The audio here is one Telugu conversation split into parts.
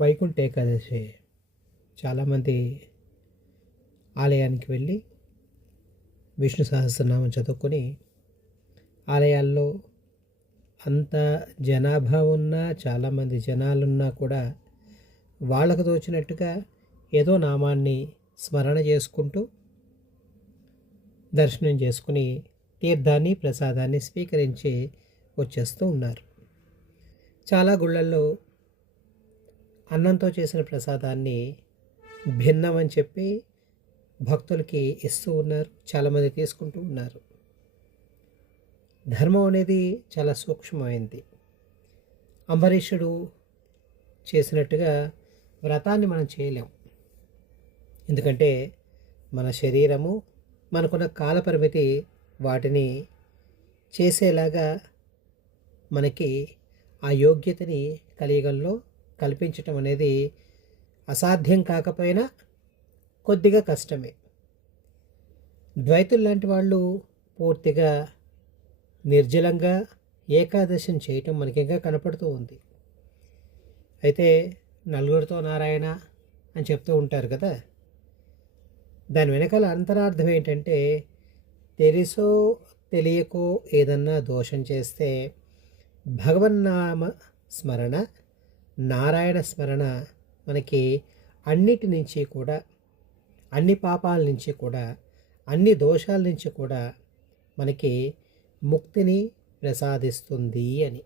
వైకుంఠ ఏకాదశి చాలామంది ఆలయానికి వెళ్ళి విష్ణు సహస్రనామం చదువుకొని ఆలయాల్లో అంత జనాభా ఉన్నా చాలామంది జనాలున్నా కూడా వాళ్ళకు తోచినట్టుగా ఏదో నామాన్ని స్మరణ చేసుకుంటూ దర్శనం చేసుకుని తీర్థాన్ని ప్రసాదాన్ని స్వీకరించి వచ్చేస్తూ ఉన్నారు. చాలా గుళ్ళల్లో అన్నంతో చేసిన ప్రసాదాన్ని భిన్నం అని చెప్పి భక్తులకి ఇస్తూ ఉన్నారు. చాలామంది తీసుకుంటూ ఉన్నారు. ధర్మం అనేది చాలా సూక్ష్మమైంది. అంబరీషుడు చేసినట్టుగా వ్రతాన్ని మనం చేయలేం. ఎందుకంటే మన శరీరము మనకున్న కాలపరిమితి వాటిని చేసేలాగా మనకి ఆ యోగ్యతని కలియుగంలో కల్పించటం అనేది అసాధ్యం కాకపోయినా కొద్దిగా కష్టమే. ద్వైతులు లాంటి వాళ్ళు పూర్తిగా నిర్జలంగా ఏకాదశిని చేయటం మనకి ఇంకా కనపడుతూ ఉంది. అయితే నలుగురితో నారాయణ అని చెప్తూ ఉంటారు కదా, దాని వెనకాల అంతరార్థం ఏంటంటే తెలుసో తెలియకో ఏదన్నా దోషం చేస్తే భగవన్నామ స్మరణ నారాయణ స్మరణ మనకి అన్నిటి నుంచి కూడా అన్ని పాపాల నుంచి కూడా అన్ని దోషాల నుంచి కూడా మనకి ముక్తిని ప్రసాదిస్తుంది అని.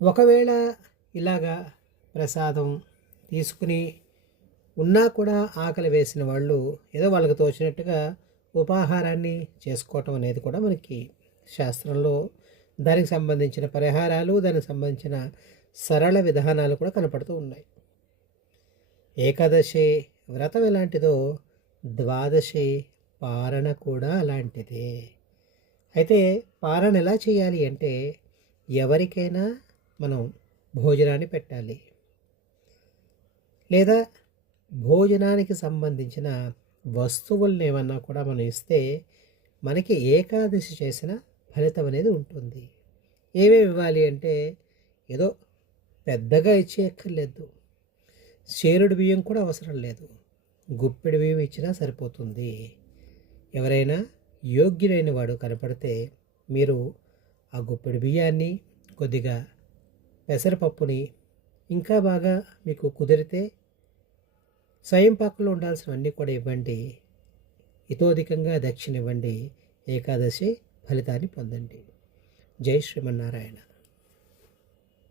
ఒకవేళ ఇలాగా ప్రసాదం తీసుకుని ఉన్నా కూడా ఆకలి వేసిన వాళ్ళు ఏదో వాళ్ళకి తోచినట్టుగా ఉపాహారాన్ని చేసుకోవటం అనేది కూడా మనకి శాస్త్రంలో దానికి సంబంధించిన పరిహారాలు దానికి సంబంధించిన సరళ విధానాలు కూడా కనపడుతూ ఉన్నాయి. ఏకాదశి వ్రతం ఎలాంటిదో ద్వాదశి పారణ కూడా అలాంటిదే. అయితే పారణ ఎలా చేయాలి అంటే ఎవరికైనా మనం భోజనాన్ని పెట్టాలి, లేదా భోజనానికి సంబంధించిన వస్తువులను ఏమన్నా కూడా మనం ఇస్తే మనకి ఏకాదశి చేసిన ఫలితం అనేది ఉంటుంది. ఏమేమి ఇవ్వాలి అంటే ఏదో పెద్దగా ఇచ్చేయక్కర్లేదు, చేరుడు బియ్యం కూడా అవసరం లేదు, గుప్పెడు బియ్యం ఇచ్చినా సరిపోతుంది. ఎవరైనా యోగ్యుడైన వాడు కనపడితే మీరు ఆ గుప్పెడు బియ్యాన్ని కొద్దిగా పెసరపప్పుని ఇంకా బాగా మీకు కుదిరితే స్వయంపాకులో ఉండాల్సినవన్నీ కూడా ఇవ్వండి. ఇతోధికంగా దక్షిణ ఇవ్వండి. ఏకాదశి ఫలితాన్ని పొందండి. జై శ్రీమన్నారాయణ.